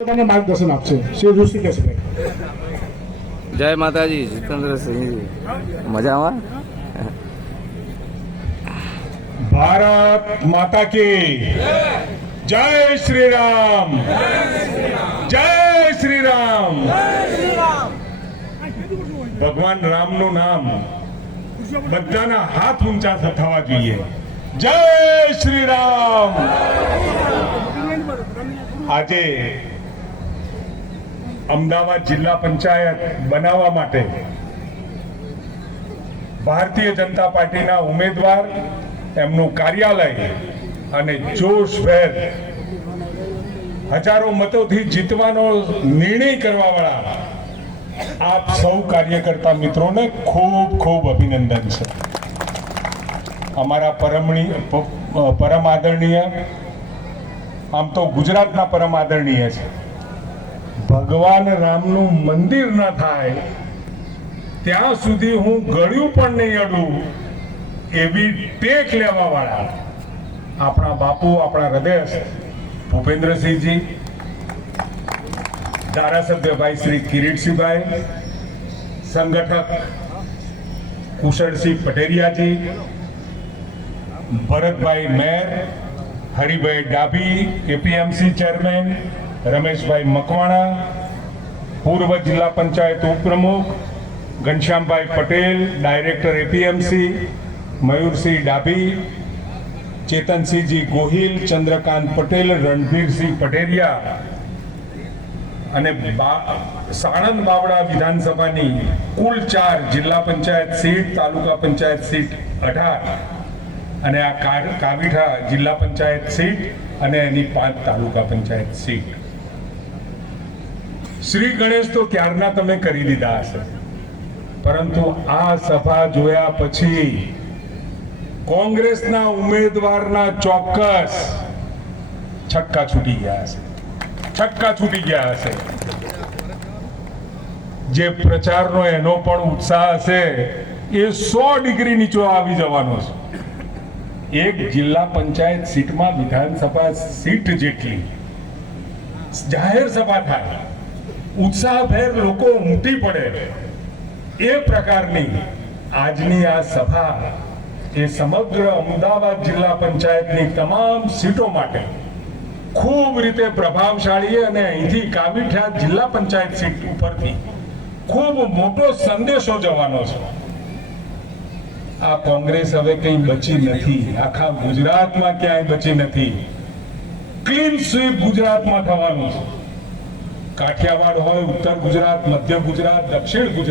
માર્ગદર્શન આપશે શ્રી ઋષિકેશભાઈ। જય માતાજી, જીતેન્દ્રસિંહ મજામાં। भारत माता की जय श्री राम, जय श्री राम। भगवान राम નું નામ બધાના હાથ ઊંચા થવા જોઈએ। જય શ્રી રામ। આજે અમદાવાદ જિલ્લા પંચાયત બનાવવા માટે ભારતીય જનતા પાર્ટીના ઉમેદવાર, એમનું કાર્યાલય અને જોશભેર હજારો મતોથી જીતવાનો નિર્ણય કરવા વાળા આપ સૌ કાર્યકર્તા મિત્રોને ખૂબ ખૂબ અભિનંદન છે। અમારા પરમ આદરણીય, આમ તો ગુજરાતના પરમ આદરણીય છે, ભગવાન રામનું મંદિર ન થાય ત્યાં સુધી હું ગળ્યું પણ નહીં અડું એવી ટેક લેવા વાળા આપણા બાપુ, આપણા હૃદય ભૂપેન્દ્રસિંહજી, ધારાસભ્યભાઈ શ્રી કિરીટસિંહભાઈ, સંગઠક કુશળસિંહ પટેરિયાજી, ભરતભાઈ મેર, હરિભાઈ ડાભી, એપીએમસી ચેરમેન રમેશભાઈ મકવાણા, પૂર્વ જિલ્લા પંચાયત ઉપપ્રમુખ ઘનશ્યામભાઈ પટેલ, ડાયરેક્ટર એપીએમસી મયુરસિંહ ડાભી, ચેતનસિંહજી ગોહિલ, ચંદ્રકાંત પટેલ, રણધીરસિંહ પટેરિયા અને સાણંદ બાવળા વિધાનસભાની કુલ 4 જિલ્લા પંચાયત સીટ, તાલુકા પંચાયત સીટ 18 અને આ કાવીઠા જિલ્લા પંચાયત સીટ અને એની 5 તાલુકા પંચાયત સીટ। શ્રી ગણેશ તો ક્યારના તમે કરી દીધા હશે, પરંતુ આ સભા જોયા પછી કોંગ્રેસના ઉમેદવારના ચોક્કસ છક્કા છૂટી ગયા હશે, છક્કા છૂટી ગયા હશે। જે પ્રચારનો એનો પણ ઉત્સાહ હશે એ 100 ડિગ્રી નીચો આવી જવાનો છે। એક જિલ્લા પંચાયત સીટમાં વિધાનસભા સીટ જેટલી જાહેર સભા થાય, ઉત્સાહભેર લોકો ઉમટી પડે, એ પ્રકારની આજની આ સભા એ સમગ્ર અમદાવાદ જિલ્લા પંચાયતની તમામ સીટો માટે ખૂબ રીતે પ્રભાવશાળી અને અહીંથી કાવીઠા જિલ્લા પંચાયત સીટ ઉપરથી ખૂબ મોટો સંદેશો જવાનો છે। આ કોંગ્રેસ હવે કંઈ બચી નથી, આખા ગુજરાતમાં ક્યાંય બચી નથી। ક્લીન સ્વીપ ગુજરાતમાં થવાનું છે। કાઠિયાવાડ હોય, ઉત્તર ગુજરાત, મધ્ય ગુજરાત, દક્ષિણ ગુજરાત।